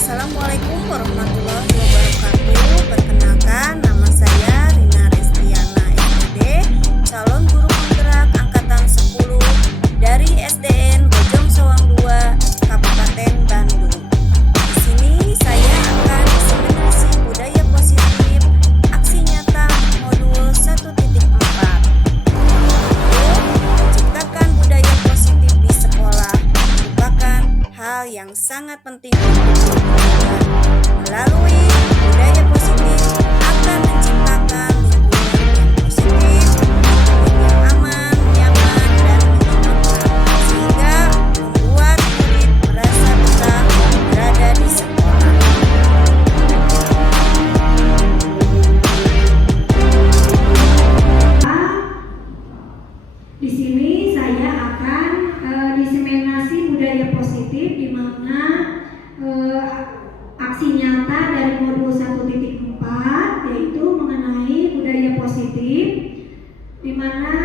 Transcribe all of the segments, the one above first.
Assalamualaikum warahmatullahi wabarakatuh. Perkenalkan, nama saya Rina Restiana SPD, calon guru penggerak angkatan 10 dari SDN Bojong Soang 2, Kabupaten Bandung. Di sini saya akan diseminasi budaya positif, aksi nyata modul 1.4. Menciptakan budaya positif di sekolah merupakan hal yang sangat penting untuk melalui budaya positif akan menciptakan lingkungan yang positif, lingkungan yang aman, nyaman, dan menyenangkan, sehingga membuat murid merasa betah berada di sekolah. Di sini saya akan diseminasi budaya positif, di mana aksi nyata dari modul 1.4 yaitu mengenai budaya positif, di mana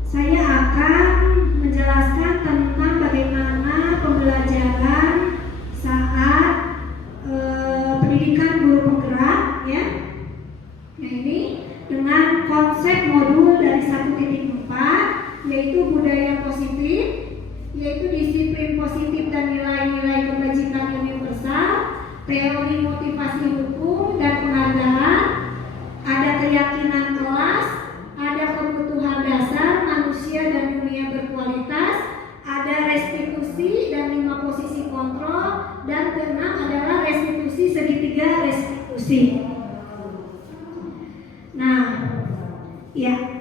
saya akan menjelaskan tentang bagaimana pembelajaran saat pendidikan guru penggerak, ya. Nah, ini dengan konsep modul dari 1.4 yaitu budaya positif, yaitu disiplin positif dan nilai-nilai kebajikan universal, teori motivasi hukum dan penghargaan, ada keyakinan kelas, ada kebutuhan dasar manusia dan dunia berkualitas, ada restitusi dan 5 posisi kontrol, dan keenam adalah restitusi segitiga restitusi. Nah, ya.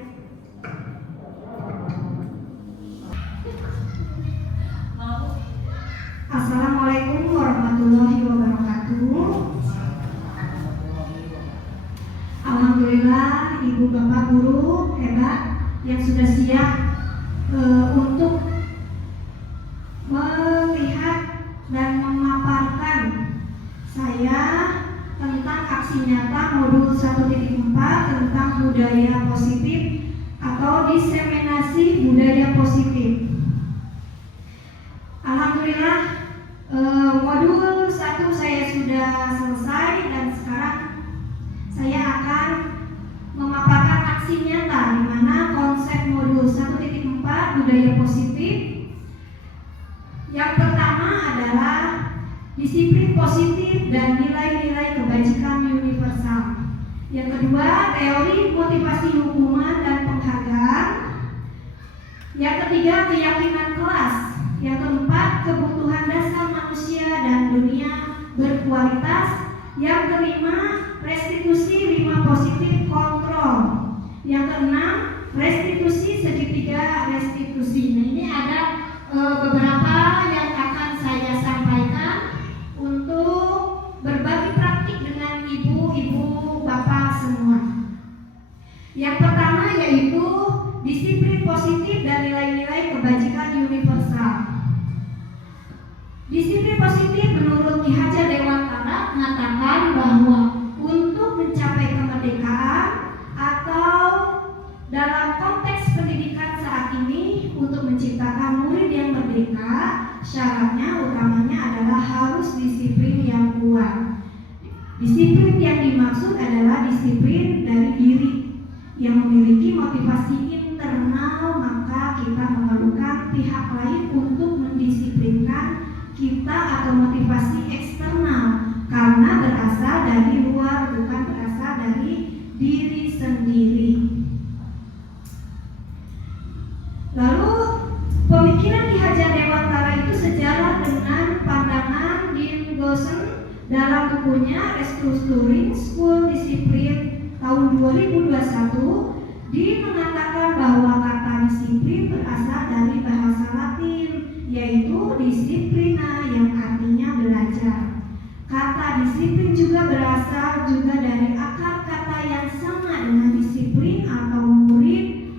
Assalamualaikum warahmatullahi wabarakatuh. Alhamdulillah, Ibu Bapak guru hebat yang sudah siap untuk melihat dan memaparkan saya tentang aksi nyata modul 1.4 tentang budaya positif atau diseminasi budaya positif. Alhamdulillah, modul 1 saya sudah selesai dan sekarang saya akan memaparkan aksi nyata di mana konsep modul 1.4 budaya positif. Yang pertama adalah disiplin positif dan nilai-nilai kebajikan universal. Yang kedua, teori motivasi hukuman dan penghargaan. Yang ketiga, keyakinan kelas. Yang keempat, kebutuhan dasar manusia dan dunia berkualitas. Yang kelima, restitusi 5 positif kontrol. Yang keenam, restitusi segitiga restitusi. Nah, ini ada beberapa yang akan saya sampaikan untuk berbagi praktik dengan ibu-ibu bapak semua. Yang pertama yaitu disiplin positif dan nilai-nilai kebajikan universal. Disiplin positif menurut Ki Hajar Dewantara mengatakan bahwa untuk mencapai kemerdekaan atau dalam konteks pendidikan saat ini untuk menciptakan murid yang merdeka, syaratnya utamanya adalah harus disiplin yang kuat. Disiplin yang dimaksud adalah disiplin dari diri yang memiliki motivasi internal, maka kita memerlukan pihak lain untuk mendisiplinkan kita atau motivasi eksternal karena berasal dari luar, bukan berasal dari diri sendiri. Lalu pemikiran Ki Hajar Dewantara itu sejalan dengan pandangan Dean Gosen dalam bukunya Restructuring School Discipline tahun 2021. Dia mengatakan bahwa kata disiplin berasal dari bahasa Latin, yaitu disciplina yang artinya belajar. Kata disiplin juga berasal juga dari akar kata yang sama dengan disiplin atau murid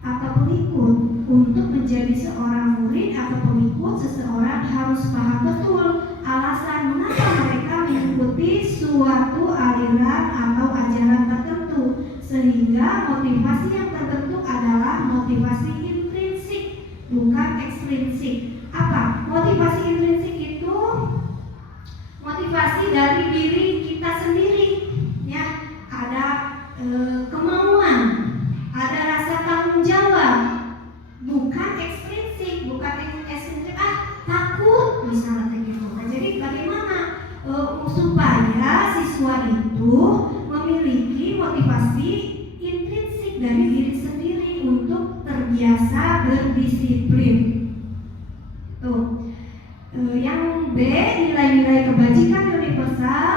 atau pengikut. Untuk menjadi seorang murid atau pengikut, seseorang harus paham betul alasan mengapa mereka mengikuti suatu aliran atau ajaran tertentu, sehingga motivasi yang terbentuk adalah motivasi intrinsik, bukan ekstrinsik. Apa? Motivasi intrinsik itu nilai kebajikan universal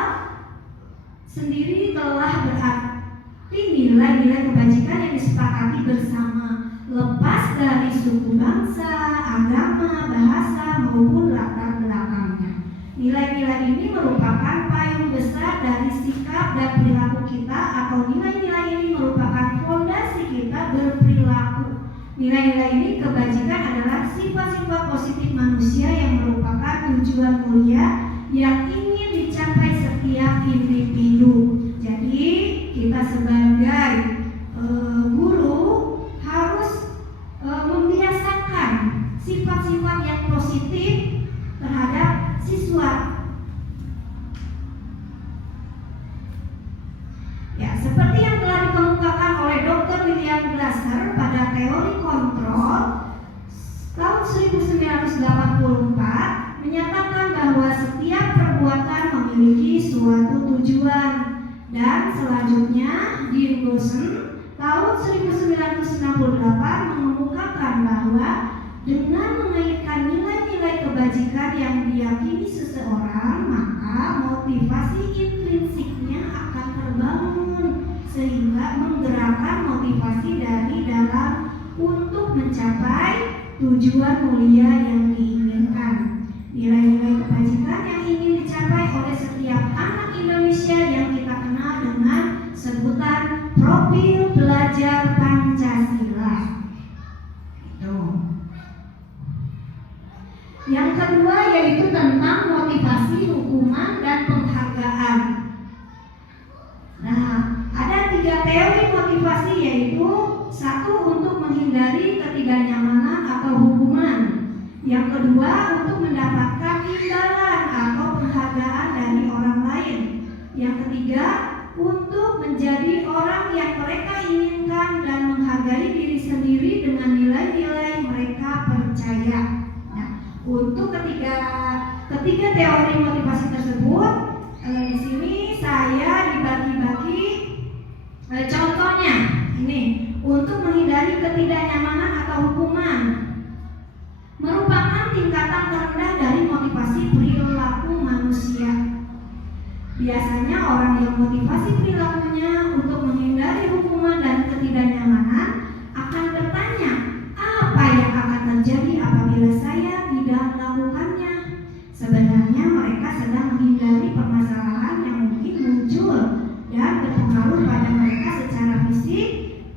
sendiri telah berarti nilai-nilai kebajikan yang disepakati bersama, lepas dari suku bangsa, agama, bahasa, maupun latar belakangnya. Nilai-nilai ini merupakan payung besar dari sikap dan perilaku kita, atau nilai-nilai ini merupakan fondasi kita berperilaku. Nilai-nilai ini kebajikan adalah sifat-sifat positif manusia yang merupakan tujuan mulia yang ingin dicapai setiap individu. Jadi kita sebagai guru harus membiasakan sifat-sifat yang positif terhadap siswa. Ya, seperti yang telah dikemukakan oleh Dr. William Glasser pada teori kontrol tahun 1984, menyatakan bahwa setiap perbuatan memiliki suatu tujuan. Dan selanjutnya Dean Gossen tahun 1968 mengemukakan bahwa dengan mengaitkan nilai-nilai kebajikan yang diyakini seseorang, maka motivasi intrinsiknya akan terbangun sehingga menggerakkan motivasi dari dalam untuk mencapai tujuan mulia yang diinginkan. Nilai-nilai kebajikan yang ingin dicapai oleh setiap anak Indonesia yang kita kenal dengan sebutan profil belajar Pancasila. Itu. Yang kedua yaitu tentang motivasi, hukuman, dan penghargaan. Nah, ada 3 teori motivasi, yaitu 1 untuk menghindari ketidaknyamanan atau hukuman. Yang kedua untuk mendapatkan imbalan atau penghargaan dari orang lain. Yang ketiga untuk menjadi orang yang mereka inginkan dan menghargai diri sendiri dengan nilai-nilai mereka percaya. Nah, untuk ketiga teori motivasi tersebut, di sini saya dibagi-bagi contohnya. Ini untuk menghindari ketidaknyamanan atau hukuman merupakan tingkatan terendah dari motivasi perilaku manusia. Biasanya orang yang motivasi perilakunya untuk menghindari hukuman dan ketidaknyamanan akan bertanya, apa yang akan terjadi apabila saya tidak melakukannya? Sebenarnya mereka sedang menghindari permasalahan yang mungkin muncul dan berpengaruh pada mereka secara fisik,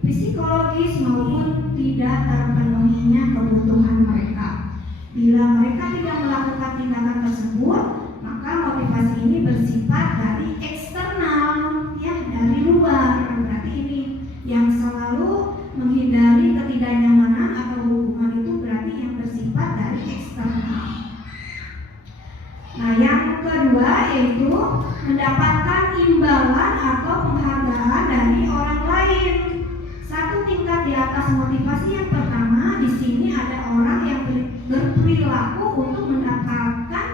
psikologis, maupun tidak terpenuhinya kebutuhan mereka. Bila mereka tidak melakukan tindakan tersebut, maka motivasi ini bersifat dari eksternal, ya, dari luar. Berarti ini yang selalu menghindari ketidaknyamanan atau hukuman itu berarti yang bersifat dari eksternal. Nah, yang kedua yaitu mendapatkan imbalan atau penghargaan dari orang lain. 1 tingkat di atas motivasi yang pertama, di sini ada orang yang berperilaku untuk mendapatkan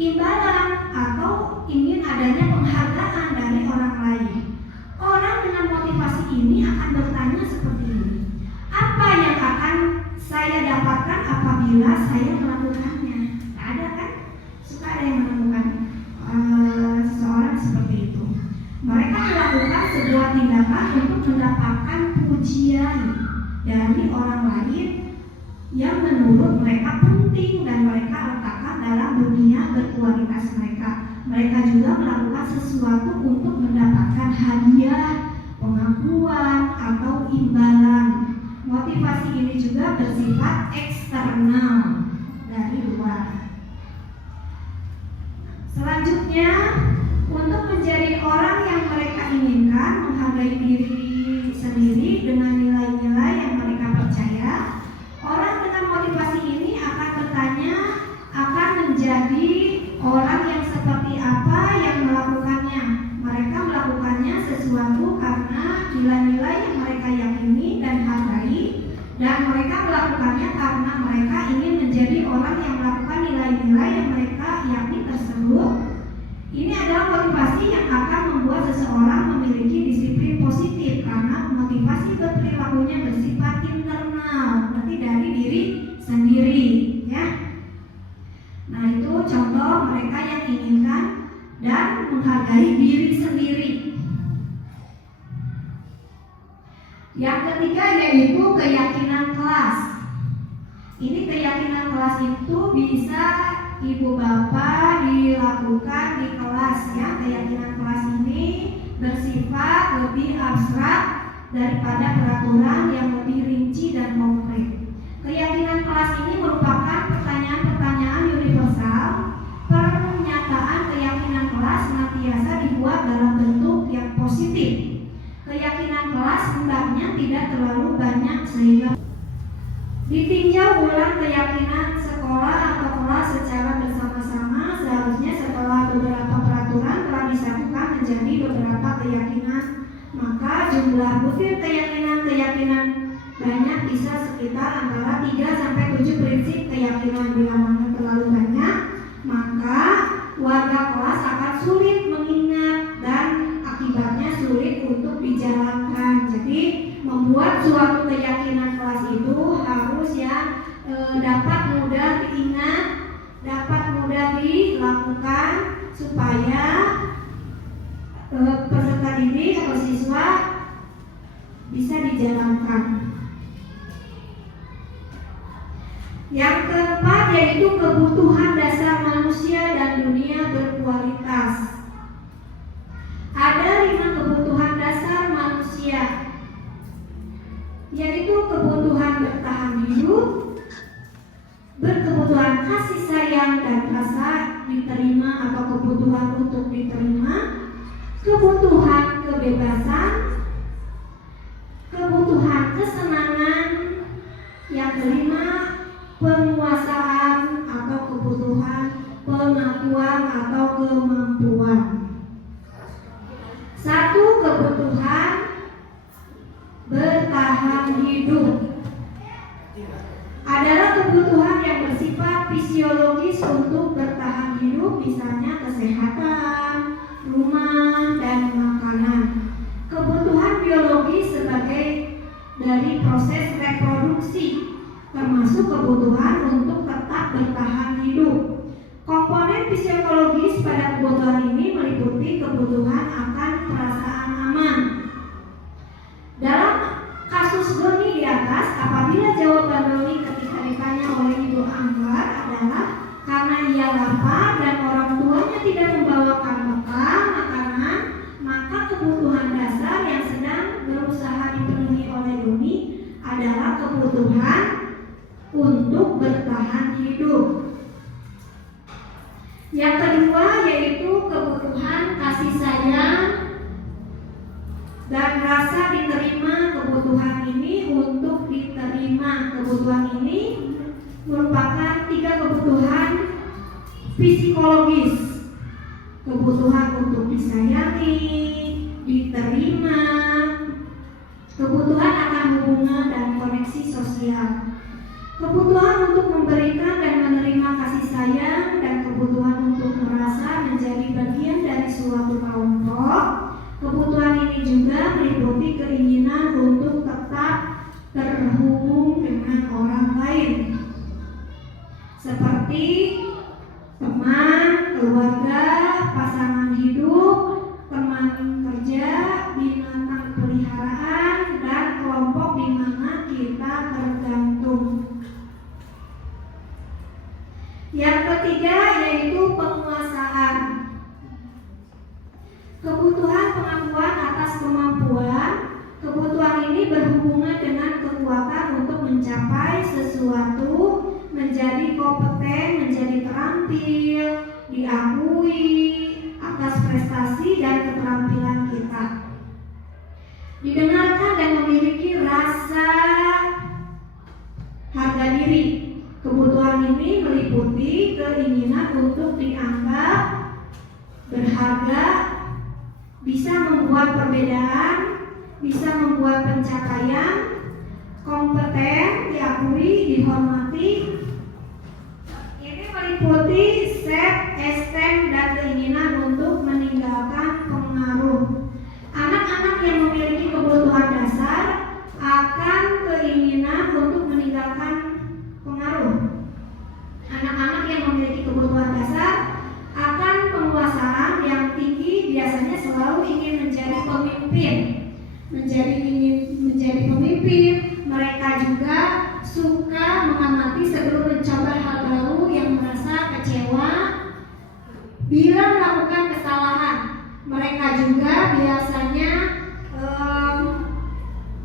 imbalan atau ingin adanya penghargaan dari orang lain. Orang dengan motivasi ini akan bertanya seperti ini, apa yang akan saya dapatkan apabila saya melakukannya? Ada kan? Suka ada yang menemukan seseorang seperti itu. Mereka melakukan sebuah tindakan untuk mendapatkan pujian dari orang lain yang menurut mereka penting dan mereka letakkan dalam dunia berkualitas mereka. Mereka juga melakukan sesuatu untuk mendapatkan hadiah, pengakuan, atau imbalan. Motivasi ini juga bersifat eksternal dari luar. Selanjutnya, untuk menjadi orang yang mereka inginkan, menghargai diri sendiri dengan nilai-nilai yang mereka percaya, orang dengan motivasi ini akan bertanya, akan menjadi orang yang seperti apa yang melakukannya. Mereka melakukannya sesuatu karena nilai-nilai yang mereka yakini dan hargai, dan mereka melakukannya karena mereka ingin menjadi orang yang melakukan nilai-nilai yang mereka yakini tersebut. Ini adalah motivasi yang akan membuat seseorang memiliki disiplin positif karena motivasi berperilakunya bersifat internal, berarti dari diri sendiri, ya. Nah, itu contoh mereka yang inginkan dan menghargai diri sendiri. Yang ketiga yaitu keyakinan kelas. Ini keyakinan kelas itu bisa ibu bapak dilakukan di kelas ya. Keyakinan kelas ini bersifat lebih abstrak daripada peraturan yang lebih rinci dan konkret. Keyakinan kelas ini merupakan pertanyaan-pertanyaan universal. Pernyataan keyakinan kelas senantiasa dibuat dalam bentuk yang positif. Keyakinan kelas hendaknya tidak terlalu banyak sehingga ditinjau ulang keyakinan sekolah atau kelas secara bersama-sama. Seharusnya setelah beberapa peraturan telah disatukan menjadi beberapa keyakinan, maka jumlah butir keyakinan banyak bisa sekitar antara 3 sampai 7 prinsip keyakinan. Bila mana terlalu banyak, maka warga kelas akan sulit mengingat dan akibatnya sulit untuk dijalankan. Jadi membuat suatu keyakinan kelas itu harus dapat mudah diingat, dapat mudah dilakukan supaya peserta didik atau siswa bisa dijalankan. Yang keempat yaitu kebutuhan dasar manusia dan dunia berkualitas. Ada 5 kebutuhan dasar manusia, yaitu kebutuhan bertahan hidup, berkebutuhan kasih sayang dan rasa diterima atau kebutuhan untuk diterima, kebutuhan kebebasan, kebutuhan kesenangan, yang kelima penguasaan atau kebutuhan pengakuan atau kemampuan. 1. Kebutuhan bertahan hidup adalah kebutuhan yang bersifat fisiologis untuk bertahan hidup, misalnya kesehatan, rumah, dan makanan. Kebutuhan biologis sebagai dari proses reproduksi, termasuk kebutuhan untuk tetap bertahan hidup. Komponen fisiologis pada kebutuhan ini meliputi kebutuhan akan perasaan aman. Dalam kasus Doni di atas, apabila jawaban Doni ketika ditanya oleh Ibu Anggar adalah karena ia lapar dan orang tuanya tidak membawakan bekal makanan, maka kebutuhan dasar yang sedang berusaha dipenuhi oleh Doni adalah kebutuhan untuk bertahan hidup. Yang kedua yaitu kebutuhan kasih sayang dan rasa diterima. Kebutuhan ini untuk diterima. Kebutuhan ini merupakan 3 kebutuhan psikologis. Kebutuhan untuk disayangi, diterima, kebutuhan akan hubungan dan koneksi sosial. Kebutuhan untuk memberikan dan menerima kasih sayang dan kebutuhan untuk merasa menjadi bagian dari suatu kelompok. Kebutuhan ini juga meliputi keinginan untuk tetap terhubung dengan orang lain, seperti teman, keluarga, pasangan hidup, teman kerja, binatang peliharaan, dan kelompok di mana kita tergantung. Yang ketiga yaitu penguasaan. Kebutuhan pengakuan atas kemampuan. Kebutuhan ini berhubungan dengan kekuatan untuk mencapai sesuatu, menjadi kompeten, menjadi terampil, diakui atas prestasi dan keterampilan kita, didengarkan dan memiliki rasa harga diri. Kebutuhan ini meliputi keinginan untuk dianggap berharga, bisa membuat perbedaan, bisa membuat pencapaian, kompeten, diakui, dihormati. Ini meliputi self-esteem dan keinginan untuk meninggalkan pengaruh. Anak-anak yang memiliki kebutuhan dasar akan keinginan untuk meninggalkan pengaruh. Anak-anak yang memiliki kebutuhan dasar akan ingin menjadi pemimpin. Mereka juga suka mengamati sebelum mencoba hal baru yang merasa kecewa bila melakukan kesalahan. Mereka juga biasanya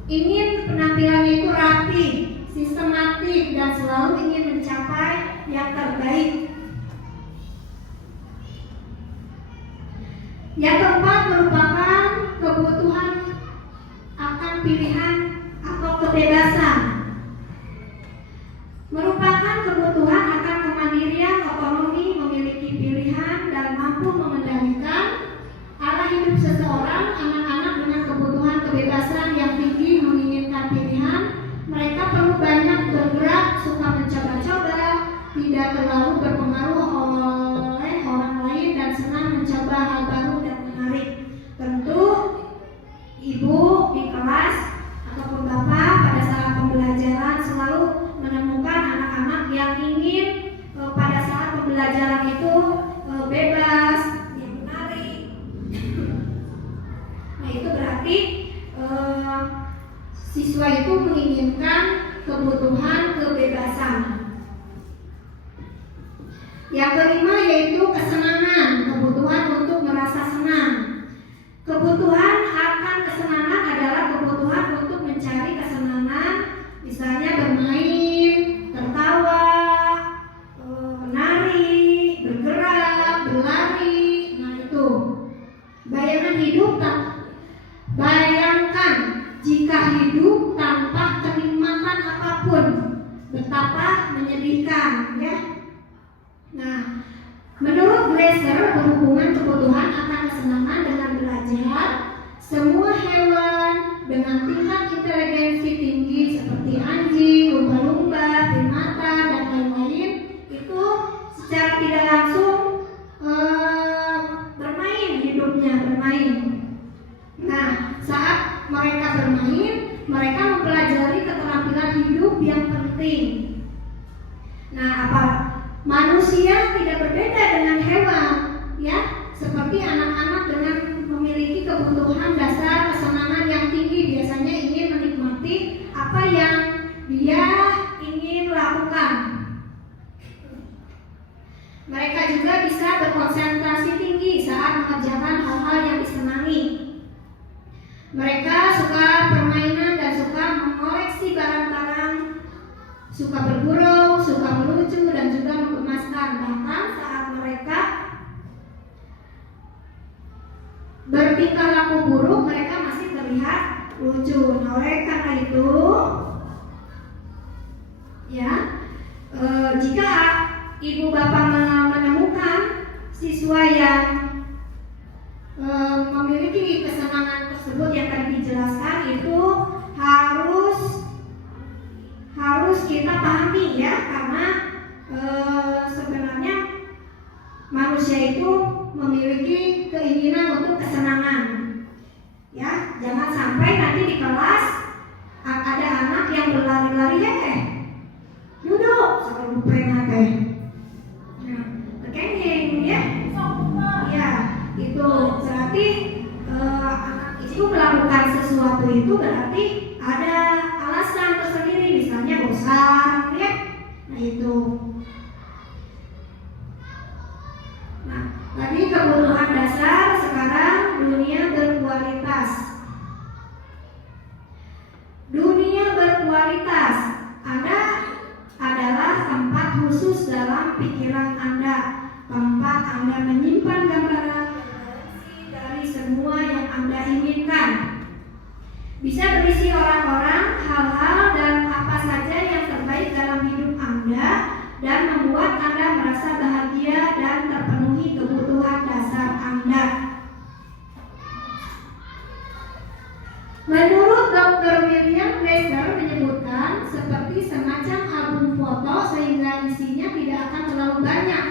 ingin penampilannya itu rapi, sistematik, dan selalu ingin mencapai yang terbaik. Yang keempat merupakan kebutuhan akan pilihan atau kebebasan. Merupakan kebutuhan akan kemandirian, otonomi, memiliki pilihan, dan mampu mengendalikan arah hidup seseorang. Anak-anak dengan kebutuhan kebebasan yang tinggi menginginkan pilihan. Mereka perlu banyak bergerak, suka mencoba-coba, tidak terlalu berpengaruh oleh orang lain, dan senang mencoba hal baru dan menarik. Tentu ibu di kelas ataupun bapak pada saat pembelajaran selalu menemukan anak-anak yang ingin pada saat pembelajaran itu bebas, yang menarik. Nah, itu berarti siswa itu menginginkan kebutuhan kebebasan. Yang kelima yaitu kesenangan, kebutuhan untuk merasa senang. Kebutuhan akan kesenangan adalah kebutuhan untuk mencari kesenangan, misalnya bermain, tertawa, menari, bergerak, berlari. Nah, itu bayangkan jika hidup tanpa kenikmatan apapun, betapa menyedihkan, ya. Nah, menurut Glaser, berhubungan kebutuhan akan kesenangan dengan belajar, semua hewan dengan tingkat inteligensi tinggi seperti anjing, lumba-lumba, primata, dan lain-lain itu secara tidak langsung bermain. Nah, saat mereka bermain, mereka mempelajari keterampilan hidup yang penting. Nah, manusia tidak berbeda dengan hewan, ya. Seperti anak-anak dengan memiliki kebutuhan dasar kesenangan yang tinggi, biasanya ingin menikmati apa yang dia ingin lakukan. Mereka juga bisa berkonsentrasi tinggi saat mengerjakan hal-hal yang disenangi. Mereka suka permainan dan suka mengoleksi barang-barang, suka berburu, suka melucu, dan juga mengemaskan. Bahkan saat mereka bertingkah laku buruk, mereka masih terlihat lucu. Nah, oleh karena itu, ya, jika ibu bapak menemukan siswa yang memiliki kesenangan tersebut yang tadi dijelaskan, itu harus kita pahami, ya, karena sebenarnya manusia itu memiliki keinginan untuk kesenangan, ya. Jangan sampai nanti di kelas ada anak yang berlari-lari, duduk sampai buprena teh, terkenging, ya. Ya, itu berarti anak itu melakukan sesuatu itu berarti ada alasan tersendiri, misalnya bosan, ya. Nah, itu. Nah, tadi kebutuhan dasar, sekarang dunia berkualitas. Dunia berkualitas adalah tempat khusus dalam pikiran Anda, tempat Anda menyimpan gambaran dari semua yang Anda inginkan. Bisa berisi orang-orang, hal-hal, dan apa saja yang terbaik dalam hidup Anda dan membuat Anda merasa bahagia dan terpenuhi kebutuhan dasar Anda. Menurut Dr. William Glaser menyebutkan seperti semacam album foto, sehingga isinya tidak akan terlalu banyak,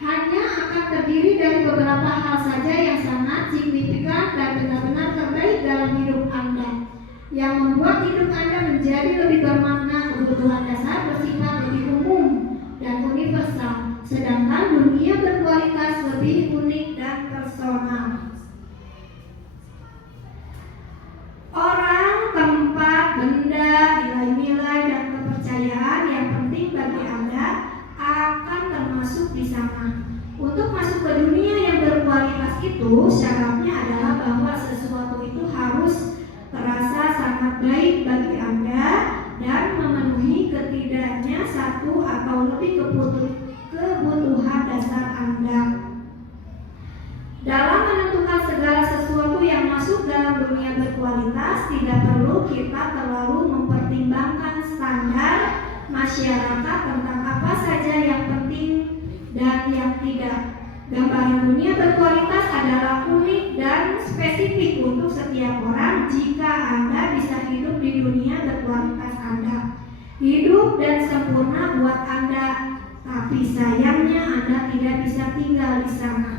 hanya akan terdiri dari beberapa hal saja yang sangat signifikan dan benar-benar terbaik dalam hidup Anda, yang membuat hidup Anda menjadi lebih bermakna. Kebutuhan dasar bersifat lebih umum dan universal, sedangkan dunia berkualitas lebih unik dan personal. itu syaratnya adalah bahwa sesuatu itu harus terasa sangat baik bagi Anda dan memenuhi setidaknya satu atau lebih kebutuhan dasar Anda. Dalam menentukan segala sesuatu yang masuk dalam dunia berkualitas, tidak perlu kita terlalu mempertimbangkan standar masyarakat tentang apa saja yang penting dan yang tidak. Gambaran dunia berkualitas adalah unik dan spesifik untuk setiap orang jika Anda bisa hidup di dunia berkualitas Anda. Hidup dan sempurna buat Anda, tapi sayangnya Anda tidak bisa tinggal di sana.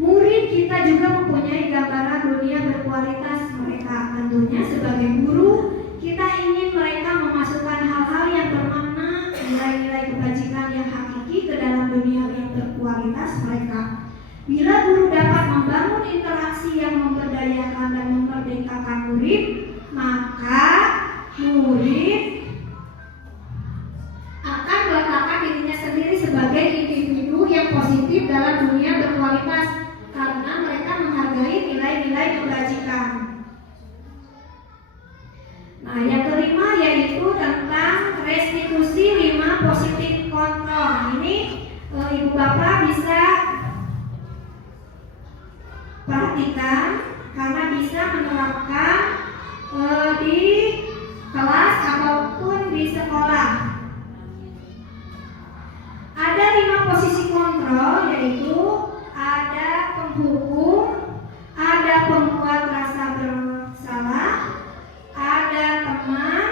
Murid kita juga mempunyai gambaran dunia berkualitas mereka. Tentunya sebagai guru, kita ingin mereka memasukkan hal-hal yang bermakna, nilai-nilai kebajikan yang hakiki ke dalam dunia yang berkualitas mereka. Bila guru dapat membangun interaksi yang memberdayakan dan memerdekakan murid, maka murid akan meletakkan dirinya sendiri sebagai individu yang positif dalam dunia berkualitas karena mereka menghargai nilai-nilai kebajikan. Nah, yang kelima yaitu tentang restitusi 5 positif kontrol. Ini Ibu Bapak bisa perhatikan karena bisa menerapkan di kelas ataupun di sekolah. Ada 5 posisi kontrol, yaitu ada penghukum, ada pembuat rasa bersalah, ada teman,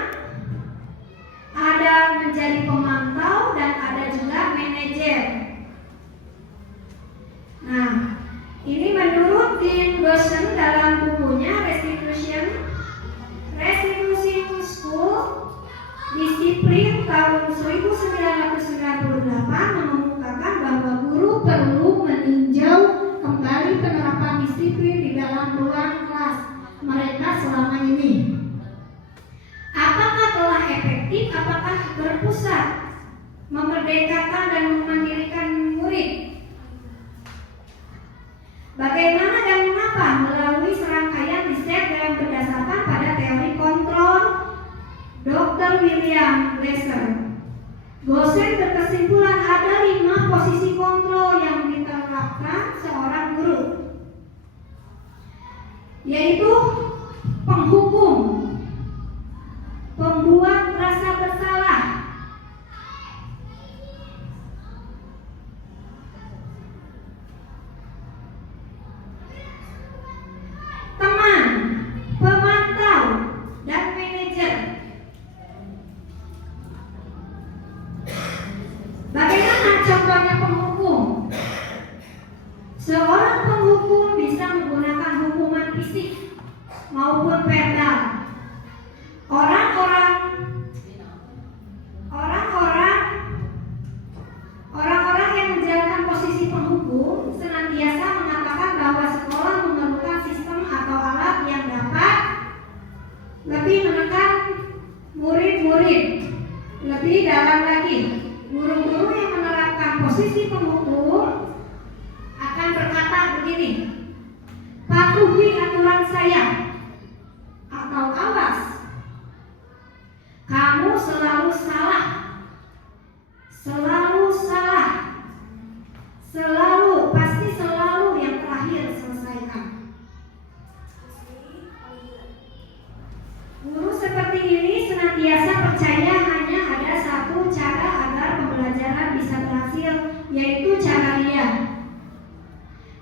ada menjadi pemantau, dan ada juga manajer. Nah, ini menurut Dean Gosen dalam bukunya Restitution School Disiplin tahun 1998 mengemukakan bahwa guru perlu meninjau kembali penerapan disiplin di dalam ruang kelas mereka selama ini. Apakah telah efektif? Apakah berpusat, memerdekakan dan memandirikan murid? Bagaimana dan mengapa? Melalui serangkaian riset yang berdasarkan pada teori kontrol Dr. William Glasser. Gosen berkesimpulan ada 5 posisi kontrol yang diterapkan seorang guru, yaitu penghukum, pembuat rasa bersalah, teman, pemantau, dan manajer. Bagaimana contohnya penghukum? Seorang penghukum bisa menggunakan hukuman fisik maupun verbal. Orang-orang yang menjalankan posisi penghukum senantiasa mengatakan bahwa sekolah memerlukan sistem atau alat yang dapat lebih menekan murid-murid. Lebih dalam lagi, guru-guru yang menerapkan posisi penghukum akan berkata begini: patuhi aturan saya, atau awas, kamu selalu salah, selalu, pasti selalu yang terakhir selesaikan. Guru seperti ini senantiasa percaya hanya ada satu cara agar pembelajaran bisa berhasil, yaitu cara dia.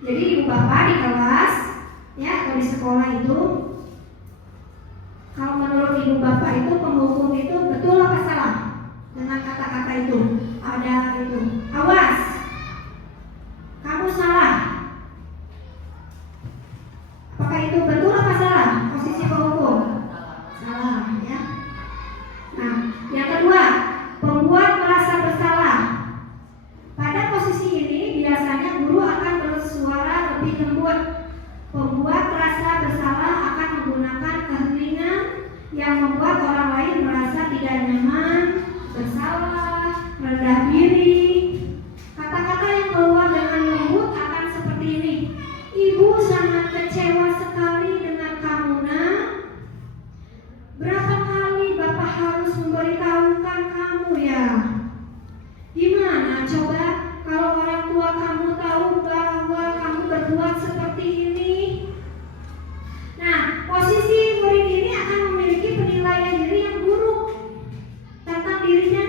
Jadi Ibu Bapak di kelas, ya, atau di sekolah itu, kalau menurut Ibu Bapak itu penghukum itu betul apa salah dengan kata-kata itu? Ada itu, awas, kamu salah. Apakah itu betul apa salah? Posisi penghukum salah, ya. Nah, yang kedua, pembuat merasa bersalah. Pada posisi ini biasanya guru akan bersuara lebih lembut. Pembuat merasa bersalah akan menggunakan keheningan yang membuat orang lain tidak nyaman, bersalah, rendah diri. Kata-kata yang keluar dengan lembut akan seperti ini. Ibu sangat kecewa sekali dengan kamu, Nak. Berapa kali Bapak harus memberitahukan kamu ya? Gimana coba kalau orang tua kamu tahu bahwa kamu berbuat seperti ini? Nah, posisi murid ini akan memiliki penilaian diri yang buruk tentang dirinya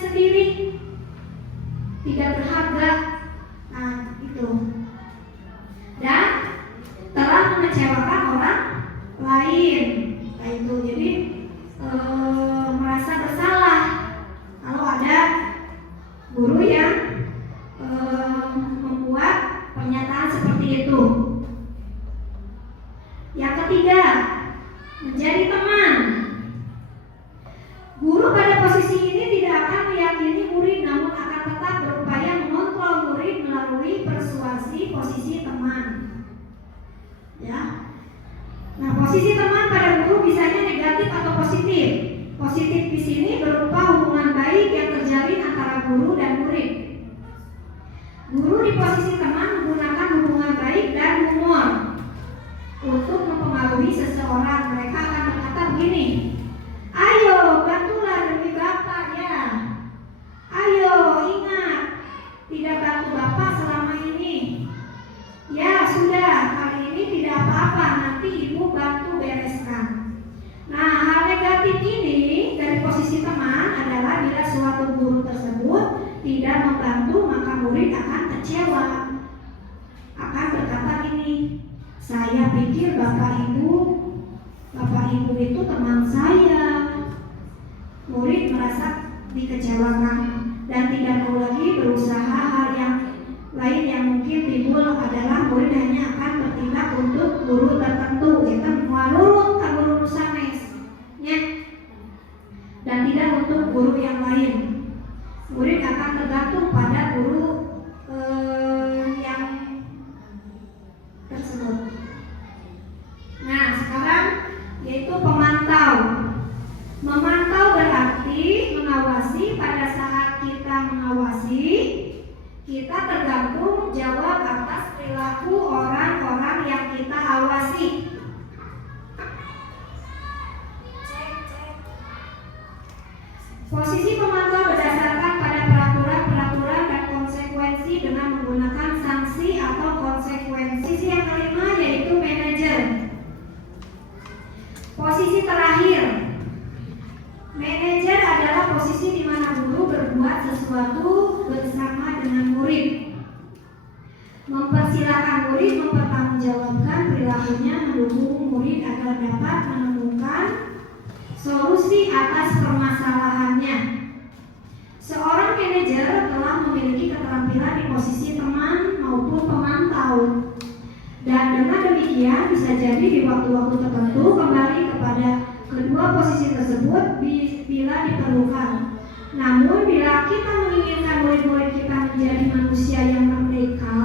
sendiri, tidak berharga. Nah, itu. Dan telah mengecewakan orang lain. Nah, itu jadi merasa bersalah kalau ada guru yang membuat pernyataan seperti itu. Yang ketiga, menjadi teman. Guru pada posisi ini tidak akan meyakini murid, namun akan tetap berupaya mengontrol murid melalui persuasi posisi teman. Ya. Nah, posisi teman pada guru bisanya negatif atau positif. Positif di sini berupa hubungan baik yang terjalin antara guru dan murid. Guru di posisi teman menggunakan hubungan baik dan humor untuk mempengaruhi seseorang. Mereka akan berkata begini, ayo bantulah demi Bapak ya. Ayo ingat, tidak bantu Bapak selama ini. Ya sudah, kali ini tidak apa-apa, nanti Ibu bantu bereskan. Nah, hal negatif ini dari posisi teman adalah bila suatu guru tersebut tidak membantu, maka murid akan kecewa. Akan berkata gini, saya pikir Bapak Ibu itu teman saya. Murid merasa dikecewakan dan tidak mau lagi berusaha. Hal yang lain yang mungkin timbul adalah murid hanya akan bertindak untuk guru tertentu, yaitu menurut guru sanes, ya, dan tidak untuk guru yang lain. Murid akan tergantung pada guru yang tersebut. Nah, sekarang yaitu pemantau. Memantau berarti mengawasi. Pada saat kita mengawasi, kita tergantung jawab atas perilaku orang-orang yang kita awasi. Posisi pemantau berdasarkan pada peraturan dan konsekuensi dengan menggunakan sanksi atau konsekuensi. Yang kelima yaitu manajer. Posisi terakhir, manajer adalah posisi di mana guru berbuat sesuatu bersama dengan murid, mempersilahkan murid mempertanggungjawabkan perilakunya, mendukung murid agar dapat menemukan solusi atas permasalahannya. Seorang manajer telah memiliki keterampilan di posisi teman maupun pemantau, dan dengan demikian bisa jadi di waktu-waktu tertentu kembali kepada kedua posisi tersebut bila diperlukan. Namun bila kita menginginkan murid-murid kita menjadi manusia yang merdeka,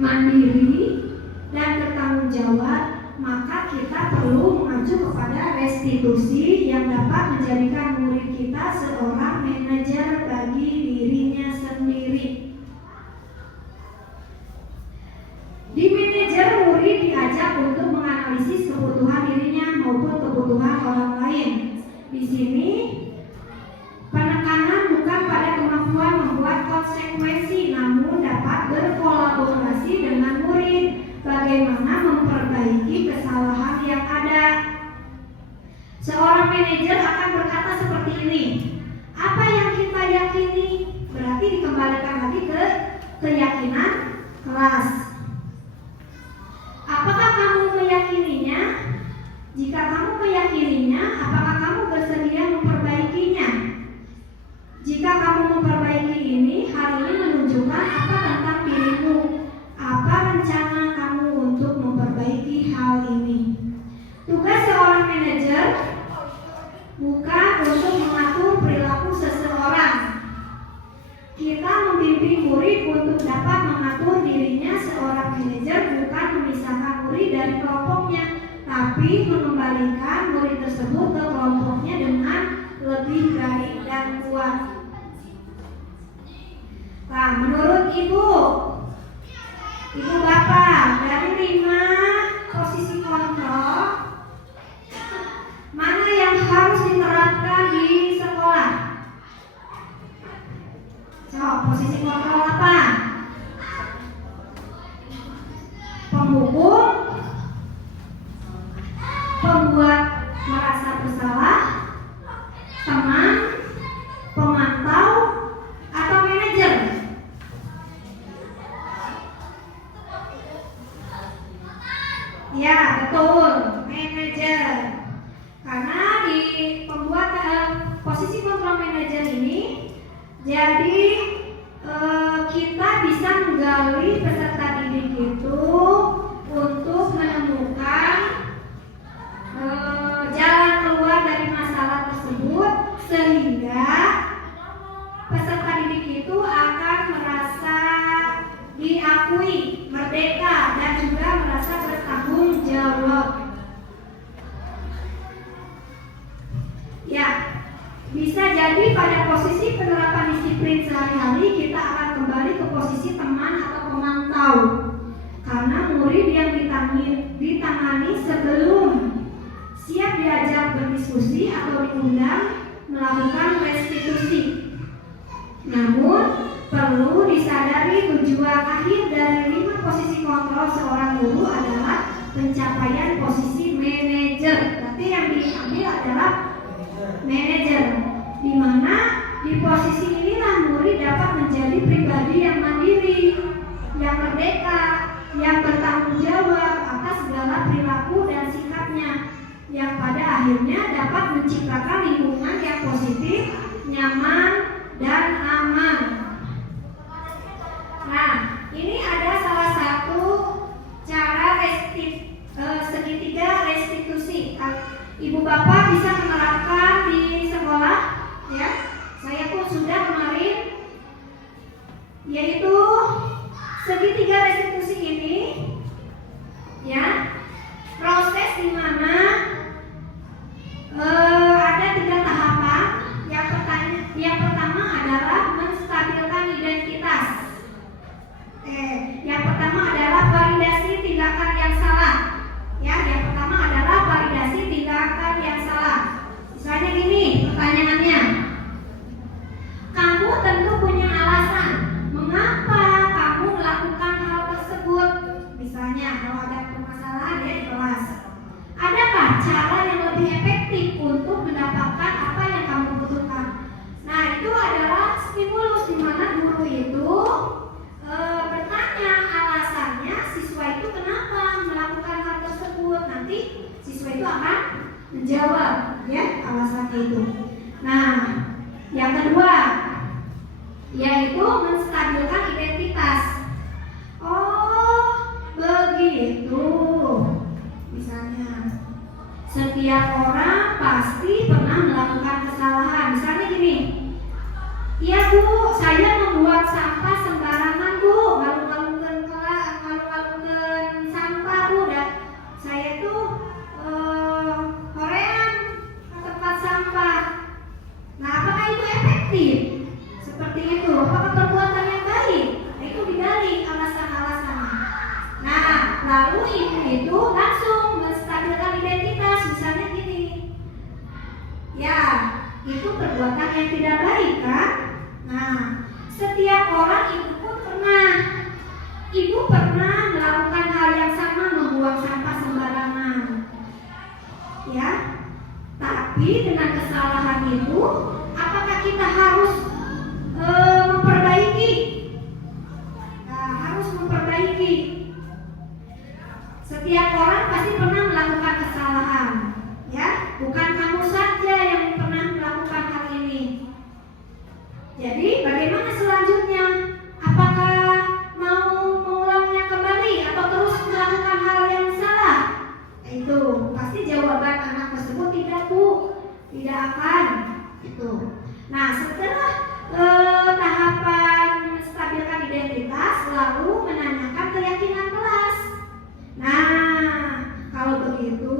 mandiri, dan bertanggung jawab, maka kita perlu mengacu kepada restitusi yang dapat menjadikan murid kita seorang manajer bagi dirinya sendiri. Di manajer, murid diajak untuk menganalisis kebutuhan dirinya maupun kebutuhan orang lain. Di sini penekanan bukan pada kemampuan membuat konsekuensi, namun dapat berkolaborasi dengan murid bagaimana memperbaiki kesalahan yang ada. Seorang manajer akan berkata seperti ini, apa yang kita yakini, berarti dikembalikan lagi ke keyakinan kelas. Apakah kamu meyakininya? Jika kamu meyakininya, apakah kamu bersedia memperbaikinya? Jika kamu memperbaiki ini, hal ini menunjukkan apa tentang dirimu? Apa rencana kamu untuk memperbaiki hal ini? Tugas seorang manajer bukan untuk mengatur perilaku seseorang. Kita membimbing murid untuk dapat mengatur dirinya. Seorang manajer bukan memisahkan murid dari kelompoknya, tapi mengembalikan murid tersebut ke kelompok lebih baik dan kuat. Nah, menurut ibu bapak, dari 5 posisi kontrol, mana yang harus diterapkan di sekolah? So, posisi kontrol apa? Penghukum, pembuat merasa bersalah, teman, pemantau, atau manajer? Ya, betul, manajer. Karena di pembuat posisi kontrol manajer ini, jadi kita bisa menggali peserta didik itu untuk menemukan jalan keluar dari masalah tersebut, sehingga peserta didik itu akan merasa diakui, merdeka, dan juga merasa bertanggung jawab. Ya, bisa jadi pada posisi penerapan disiplin sehari-hari kita akan kembali ke posisi teman atau pemantau, karena murid yang ditangani sebelum siap diajak berdiskusi atau diundang melakukan restitusi. Namun perlu disadari tujuan akhir dari 5 posisi kontrol seorang guru adalah pencapaian posisi manajer. Berarti yang diambil adalah manajer, di mana di posisi inilah murid dapat menjadi pribadi yang mandiri, yang merdeka, yang bertanggung jawab atas segala perilaku dan sikapnya, yang pada akhirnya dapat menciptakan lingkungan yang positif, nyaman, dan aman. Nah, ini ada salah satu cara segitiga restitusi. Ibu bapak bisa menerapkan di sekolah, ya. Saya pun sudah kemarin, yaitu segitiga restitusi ini, ya, proses di mana ada 3 tahapan. Yang pertama adalah menstabilkan identitas. Yang pertama adalah validasi tindakan yang salah. Ya, yang pertama adalah validasi tindakan yang salah. Misalnya gini pertanyaannya, kamu tentu punya alasan mengapa kamu melakukan hal tersebut. Misalnya kalau ada permasalahan di kelas, adakah cara yang lebih efektif untuk mendapatkan apa yang kamu butuhkan? Nah, itu adalah stimulus di mana guru itu bertanya alasannya siswa itu kenapa melakukan hal tersebut. Nanti siswa itu akan menjawab, ya, alasannya itu. Nah, yang kedua yaitu menstabilkan identitas. Oh, begitu. Misalnya, setiap orang pasti pernah melakukan kesalahan. Misalnya gini, iya Bu, saya membuat sampah sembarangan Bu, ngalung-ngalungkeun sampah Bu, dan saya tuh horean ke tempat sampah. Nah, apakah itu efektif? Seperti itu, apakah perbuatan yang baik? Nah, itu digali alasan-alasannya. Nah, lalu ibu itu langsung menstabilkan identitas. Misalnya gini, ya, itu perbuatan yang tidak baik kan? Nah, setiap orang ibu pernah melakukan hal yang sama, membuang sampah sembarangan, ya. Tapi dengan kesalahan itu, apakah kita harus memperbaiki? Nah, harus memperbaiki. Setiap orang pasti pernah melakukan kesalahan, ya. Bukan kamu saja yang pernah melakukan hal ini. Jadi bagaimana selanjutnya? Apakah mau mengulangnya kembali atau terus melakukan hal yang salah? Itu pasti jawaban anak tersebut tidak Bu, tidak akan. Itu. Nah, setelah tahapan menstabilkan identitas, lalu menanyakan keyakinan kelas. Nah, kalau begitu,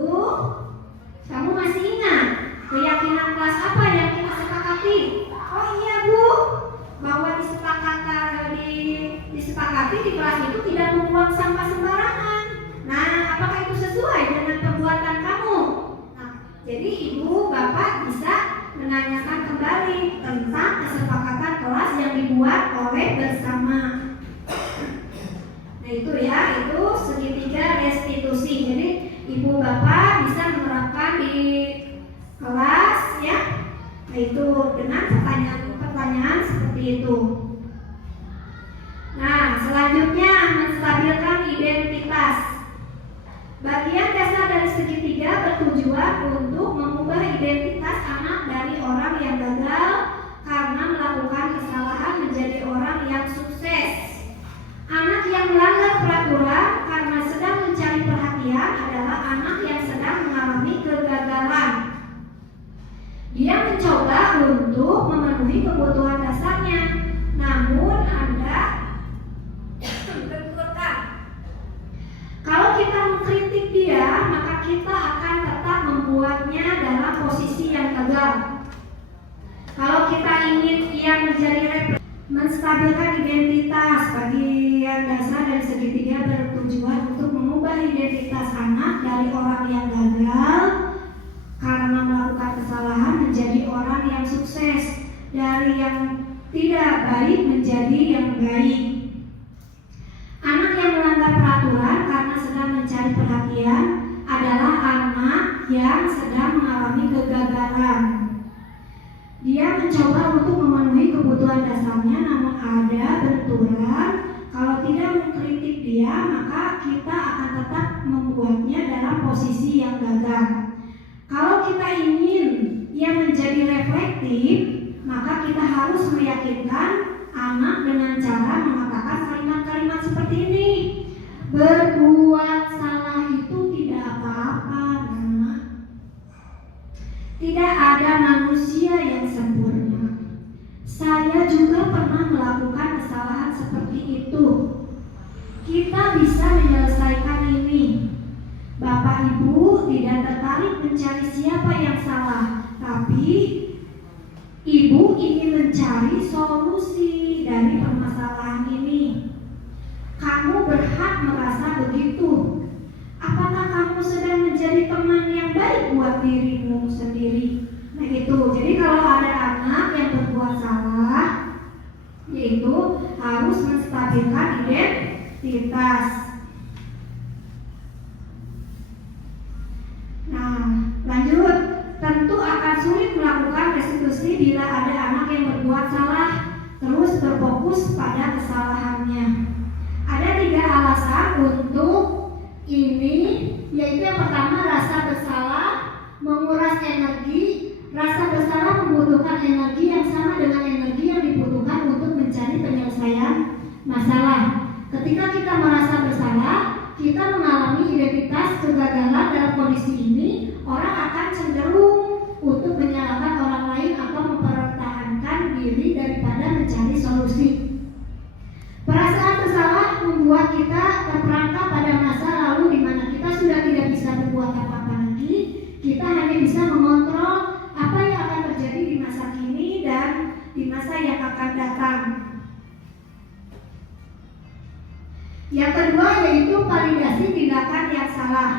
kamu masih ingat keyakinan kelas apa yang kita Oh iya Bu, bahwa disepakati di kelas itu tidak membuang sampah sembarangan. Nah, apakah itu sesuai dengan perbuatan kamu? Nah, jadi Ibu Bapak bisa menanyakan kembali tentang kesepakatan kelas yang dibuat oleh bersama. Nah itu ya, itu segitiga restitusi. Jadi Ibu Bapak bisa menerapkan di kelas ya. Nah itu dengan pertanyaan seperti itu. Nah selanjutnya menstabilkan identitas. Bagian dasar dari segitiga bertujuan untuk mengubah identitas anak dari orang yang gagal karena melakukan kesalahan menjadi orang yang sukses. Anak yang melanggar peraturan karena sedang mencari perhatian adalah anak yang sedang mengalami kegagalan. Dia mencoba untuk memenuhi kebutuhan dasarnya, namun Anda benturkan. Kalau kita mengkritik dia, maka kita akan tetap membuatnya dalam posisi yang gagal. Kalau kita ingin ia menjadi menstabilkan identitas, bagian dasar dari segitiga bertujuan untuk mengubah identitas anak dari orang yang gagal karena melakukan kesalahan menjadi orang yang sukses, dari yang tidak baik menjadi yang baik. Anak yang melanggar peraturan karena sedang mencari perhatian adalah anak yang sedang mengalami kegagalan. Dia mencoba untuk memenuhi kebutuhan dasarnya, namun ada benturan. Kalau tidak mengkritik dia, maka kita akan tetap membuatnya dalam posisi yang gagal. Kalau kita ingin ia menjadi reflektif, maka kita harus meyakinkan anak dengan cara mengatakan kalimat-kalimat seperti ini. Berbuat salah itu tidak apa-apa, Nak. Tidak ada manusia yang sempurna. Saya juga pernah melakukan kesalahan seperti itu. Kita bisa menyelesaikan ini. Bapak Ibu tidak tertarik mencari siapa yang salah, tapi Ibu ingin mencari solusi dari permasalahan ini. Kamu berhak merasa begitu. Apakah kamu sedang menjadi teman yang baik buat dirimu sendiri? Nah itu, jadi kalau ada anak yang berbuat salah, yaitu harus menstabilkan identitas. Nah, lanjut. Tentu akan sulit melakukan restitusi bila ada anak yang berbuat salah terus berfokus pada kesalahannya. Ada 3 alasan untuk ini, yaitu yang pertama rasa bersalah menguras energi. Rasa bersalah membutuhkan energi yang sama dengan energi yang dibutuhkan untuk mencari penyelesaian masalah. Ketika kita merasa bersalah, kita mengalami identitas kegagalan. Dalam kondisi ini, orang akan cenderung untuk menyalahkan orang lain atau mempertahankan diri daripada mencari solusi. Perasaan bersalah membuat kita terperangkap pada masa lalu di mana kita sudah tidak bisa berbuat apa-apa lagi. Kita hanya bisa mengontrol apa yang akan terjadi di masa kini dan di masa yang akan datang. Yang kedua yaitu validasi tindakan yang salah.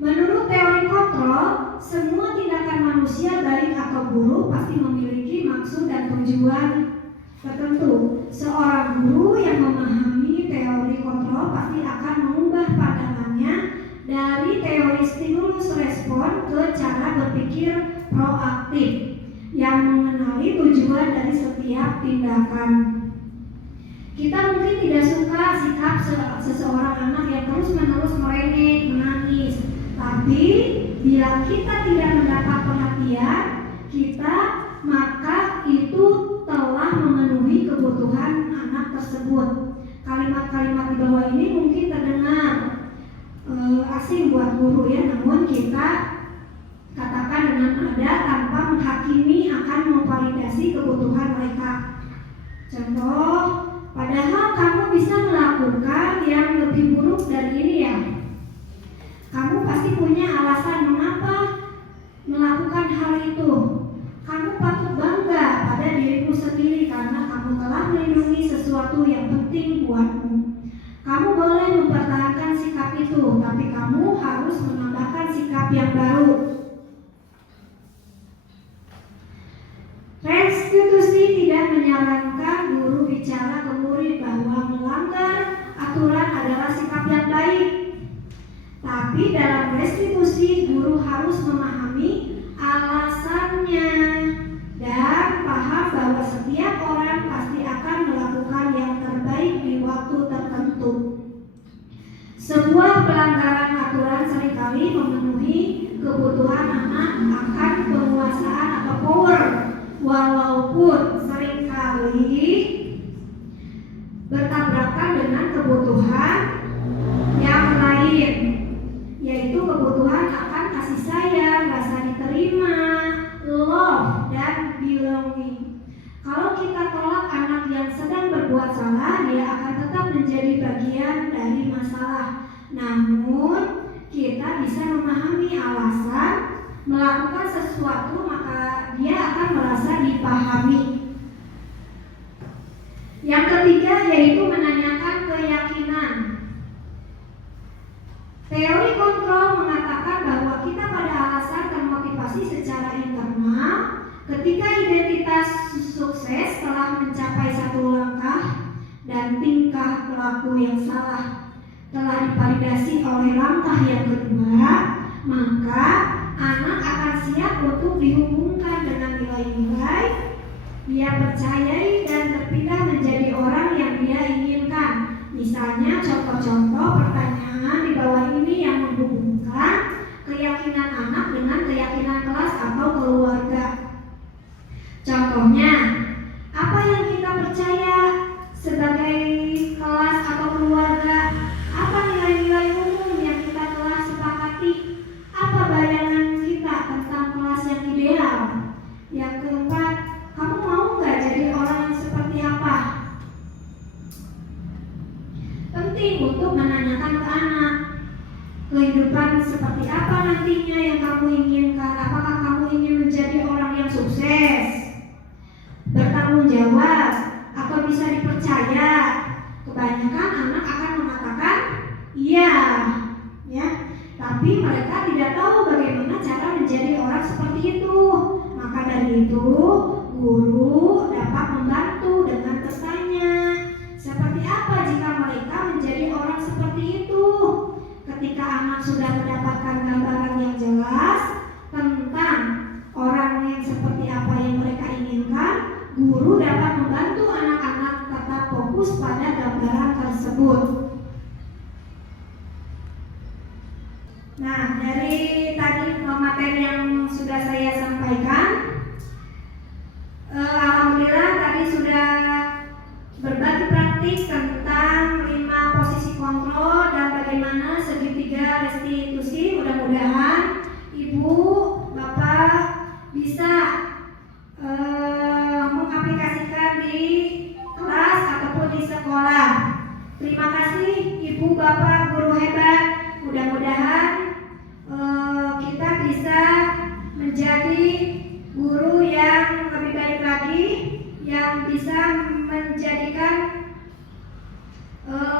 Menurut teori kontrol, semua tindakan manusia baik atau buruk pasti memiliki maksud dan tujuan tertentu. Seorang guru yang memahami teori kontrol pasti akan mengubah pandangannya dari teori stimulus respon ke cara berpikir proaktif yang mengenali tujuan dari setiap tindakan. Kita mungkin tidak suka sikap seseorang anak yang terus-menerus merengek, menangis. Tapi bila kita tidak mendapat perhatian kita, maka itu telah memenuhi kebutuhan anak tersebut. Kalimat-kalimat di bawah ini mungkin terdengar asing buat guru ya, namun kita katakan dengan ada tanpa menghakimi akan memvalidasi kebutuhan mereka. Contoh, padahal kamu bisa melakukan yang lebih buruk dari ini ya. Kamu pasti punya alasan mengapa melakukan hal itu. Kamu patut bangga harus menambahkan sikap yang baru. Restitusi tidak menyarankan guru bicara ke murid bahwa melanggar aturan adalah sikap yang baik. Tapi dalam restitusi guru harus memahami alasannya dan paham bahwa setiap orang pasti akan melakukan yang terbaik di waktu tertentu. Sebuah pelanggaran aturan seringkali memenuhi kebutuhan anak akan penguasaan atau power, walaupun seringkali bertabrakan dengan kebutuhan yang lain, yaitu kebutuhan akan kasih sayang, rasa diterima, love, dan belonging. Kalau kita tolak anak yang sedang berbuat salah, dia akan tetap menjadi bagian dari masalah. Namun, kita bisa memahami alasan melakukan sesuatu, maka dia akan merasa dipahami. Yang ketiga yaitu menanyakan keyakinan. Teori kontrol mengatakan bahwa kita pada alasan termotivasi secara internal ketika identitas sukses telah mencapai satu langkah dan tingkah laku yang salah telah divalidasi oleh langkah yang kedua, maka anak akan siap untuk dihubungkan dengan nilai-nilai dia percayai dan terpindah menjadi orang yang dia inginkan. Misalnya contoh-contoh pertanyaan di bawah ini yang menghubungkan keyakinan anak dengan keyakinan kelas atau keluarga. Contohnya, apa yang kita percaya sebagai kelas atau keluarga? Apa nilai-nilai umum yang kita telah sepakati? Apa bayangan kita tentang kelas yang ideal? Yang keempat, kamu mau nggak jadi orang yang seperti apa? Penting untuk menanyakan ke anak, kehidupan seperti apa nantinya yang kamu inginkan? Apakah kamu ingin menjadi orang yang sukses, bertanggung jawab, atau bisa dipercaya? Kebanyakan anak akan mengatakan iya, ya. Tapi mereka tidak tahu bagaimana cara menjadi orang seperti itu. Maka dari itu, guru dapat membantu dengan bertanya, seperti apa jika mereka menjadi orang seperti itu? Ketika anak sudah mendapatkan gambaran yang jelas tentang orang yang seperti apa yang mereka inginkan, guru dapat membantu anak-anak tetap fokus pada gambaran tersebut. Nah, dari tadi materi yang sudah saya sampaikan, alhamdulillah tadi sudah berbagi praktik tentang 5 posisi kontrol dan bagaimana segitiga restitusi. Mudah-mudahan Ibu, Bapak bisa mengaplikasikan di kelas ataupun di sekolah. Terima kasih Ibu, Bapak, guru hebat. Mudah-mudahan kita bisa menjadi guru yang lebih baik lagi, yang bisa menjadikan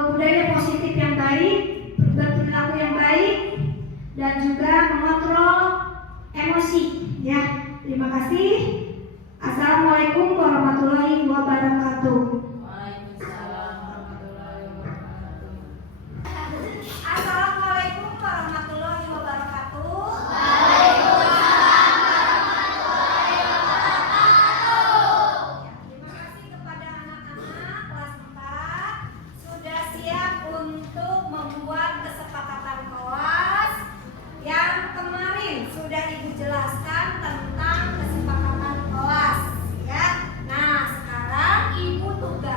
budaya positif yang baik, berperilaku yang baik, dan juga mengontrol emosi. Ya, terima kasih. Assalamualaikum warahmatullahi wabarakatuh. Waalaikumsalam warahmatullahi wabarakatuh. Assalamualaikum warahmatullahi wabarakatuh. Terima kasih kepada anak-anak kelas 4 sudah siap untuk membuat kesepakatan kelas yang kemarin sudah Ibu jelaskan tentang kesepakatan kelas, ya. Nah, sekarang Ibu tugas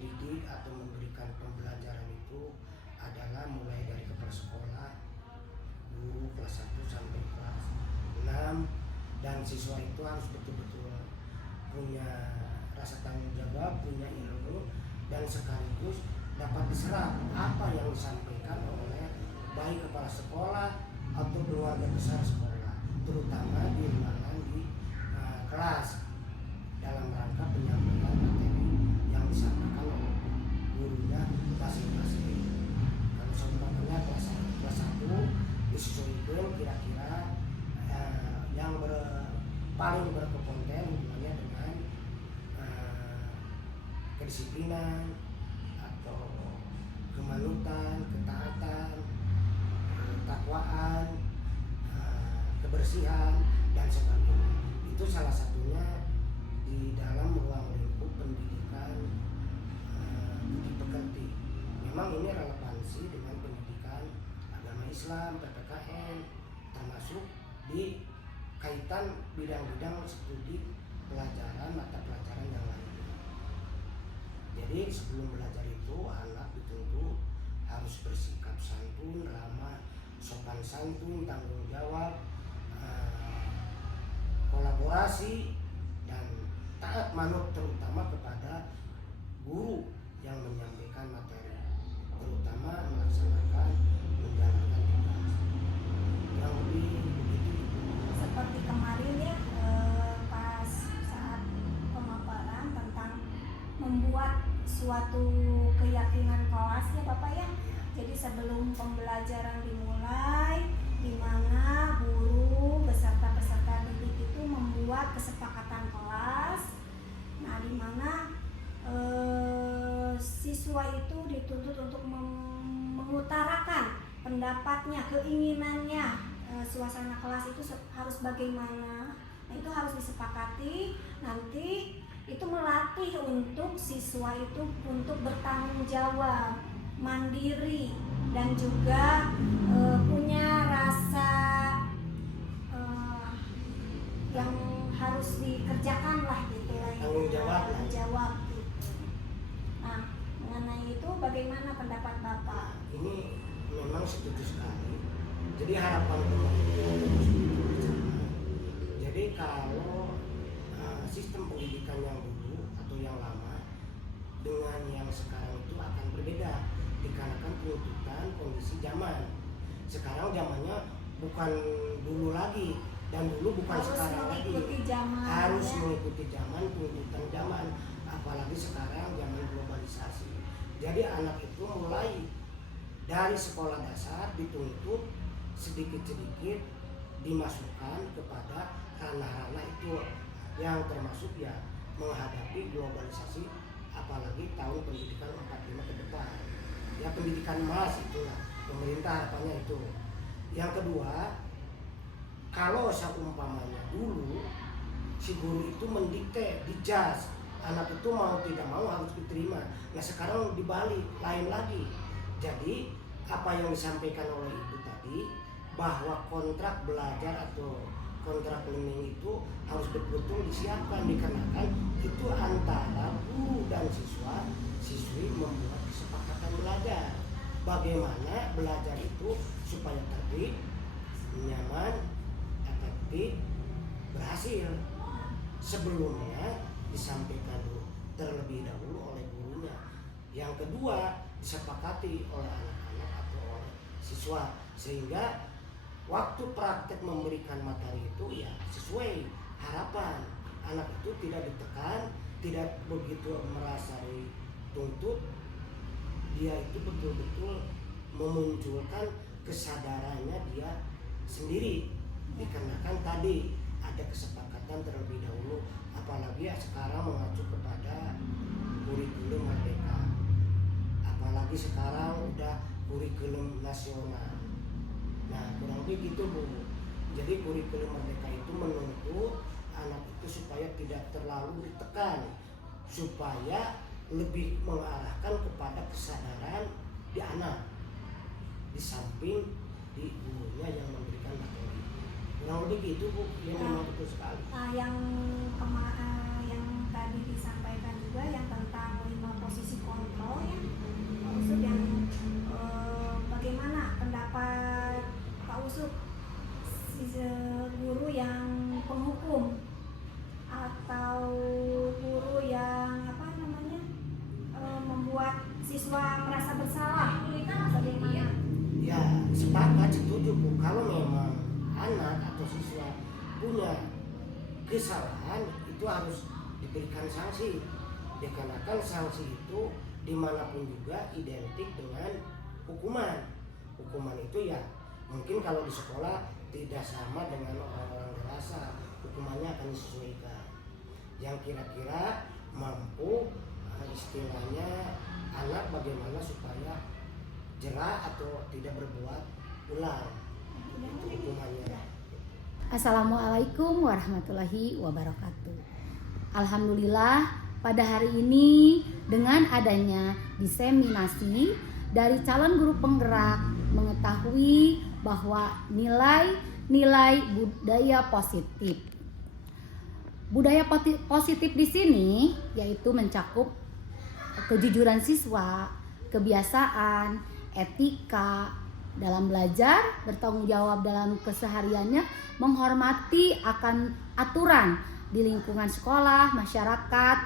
mendidik atau memberikan pembelajaran itu adalah mulai dari kepala sekolah, guru kelas 1 sampai kelas 6, dan siswa itu harus betul-betul punya rasa tanggung jawab, punya ilmu, dan sekaligus dapat diserap apa yang disampaikan oleh baik kepala sekolah atau keluarga besar sekolah, terutama di kelas dalam rangka penyampaian materi yang disampaikan oleh gurunya masing-masing. Kalau seumpamanya kelas 1 disesuaikan kira-kira yang paling berkompeten hubungannya dengan kedisiplinan atau kemanutan, ketaatan, ketakwaan, kebersihan, dan sebagainya. Itu salah satunya di dalam ruang lingkup pendidikan budi pekerti. Memang ini relevansi dengan pendidikan agama Islam, PPKN, termasuk di kaitan bidang-bidang studi pelajaran, mata pelajaran yang lainnya. Jadi sebelum belajar itu anak dituntut harus bersikap santun, ramah, sopan santun, tanggung jawab, kolaborasi, dan taat manut terutama kepada guru yang menyampaikan materi, terutama melaksanakan menjalankan tugas. Yang lebih begitu. Seperti kemarin ya, pas saat pemaparan tentang membuat suatu keyakinan kelas ya Bapak ya. Jadi sebelum pembelajaran dimulai, di mana guru beserta peserta didik itu membuat kesepakatan kelas. Nah, di mana siswa itu dituntut untuk mengutarakan pendapatnya, keinginannya, suasana kelas itu harus bagaimana. Nah, itu harus disepakati. Nanti itu melatih untuk siswa itu untuk bertanggung jawab, mandiri, dan juga punya rasa yang harus dikerjakan lah gitu lah, tanggung jawab gitu. Nah, mengenai itu bagaimana pendapat Bapak? Ini memang setuju sekali. Jadi harapan pemerintah terus bersama. Jadi kalau sistem pendidikan yang dulu atau yang lama dengan yang sekarang itu akan berbeda dikarenakan tuntutan kondisi zaman. Sekarang zamannya bukan dulu lagi, dan dulu bukan harus sekarang lagi. Harus mengikuti zaman, tuntutan zaman. Apalagi sekarang zaman globalisasi. Jadi anak itu mulai dari sekolah dasar dituntut sedikit-sedikit dimasukkan kepada ranah-ranah itu yang termasuk ya menghadapi globalisasi, apalagi tahun pendidikan 45 ke depan. Ya pendidikan emas itulah pemerintah harapannya itu. Yang kedua, kalau seumpamanya dulu si guru itu mendikte, dijas, anak itu mau tidak mau harus diterima. Nah sekarang dibalik, lain lagi. Jadi apa yang disampaikan oleh ibu tadi, bahwa kontrak belajar atau kontrak learning itu harus betul-betul disiapkan, dikarenakan itu antara guru dan siswi membuat kesepakatan belajar. Bagaimana belajar itu supaya tertib, nyaman, efektif, berhasil. Sebelumnya disampaikan terlebih dahulu oleh gurunya. Yang kedua disepakati oleh anak-anak atau oleh siswa, sehingga waktu praktek memberikan materi itu ya sesuai harapan. Anak itu tidak ditekan, tidak begitu merasa dituntut. Dia itu betul-betul memunculkan kesadarannya dia sendiri, dikarenakan tadi ada kesepakatan terlebih dahulu. Apalagi ya sekarang mengacu kepada kurikulum merdeka, apalagi sekarang udah kurikulum nasional. Nah kurang lebih gitu Bu. Jadi kurikulum merdeka itu menuntut anak itu supaya tidak terlalu ditekan, supaya lebih mengarahkan kepada kesadaran di anak, di samping di gurunya yang memberikan materi. Kurang lebih gitu Bu, ya memang betul sekali. Nah, yang tadi disampaikan juga yang tentang 5 posisi siswa punya kesalahan itu harus diberikan sanksi, dikarenakan sanksi itu dimanapun juga identik dengan hukuman. Hukuman itu ya mungkin kalau di sekolah tidak sama dengan orang-orang dewasa, hukumannya akan disesuaikan yang kira-kira mampu istilahnya anak bagaimana supaya jerah atau tidak berbuat ulang, itu hukumannya. Assalamualaikum warahmatullahi wabarakatuh. Alhamdulillah pada hari ini dengan adanya diseminasi dari calon guru penggerak mengetahui bahwa nilai budaya positif. Budaya positif di sini yaitu mencakup kejujuran siswa, kebiasaan, etika dalam belajar, bertanggung jawab dalam kesehariannya, menghormati akan aturan di lingkungan sekolah, masyarakat,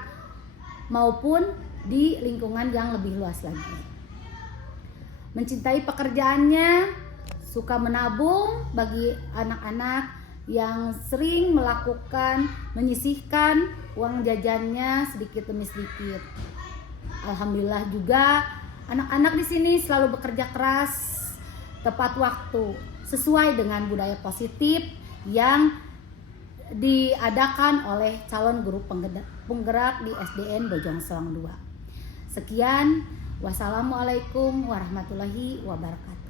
maupun di lingkungan yang lebih luas lagi. Mencintai pekerjaannya, suka menabung bagi anak-anak yang sering melakukan menyisihkan uang jajannya sedikit demi sedikit. Alhamdulillah juga anak-anak di sini selalu bekerja keras, tepat waktu, sesuai dengan budaya positif yang diadakan oleh calon guru penggerak di SDN Bojong Soang 2. Sekian, wassalamualaikum warahmatullahi wabarakatuh.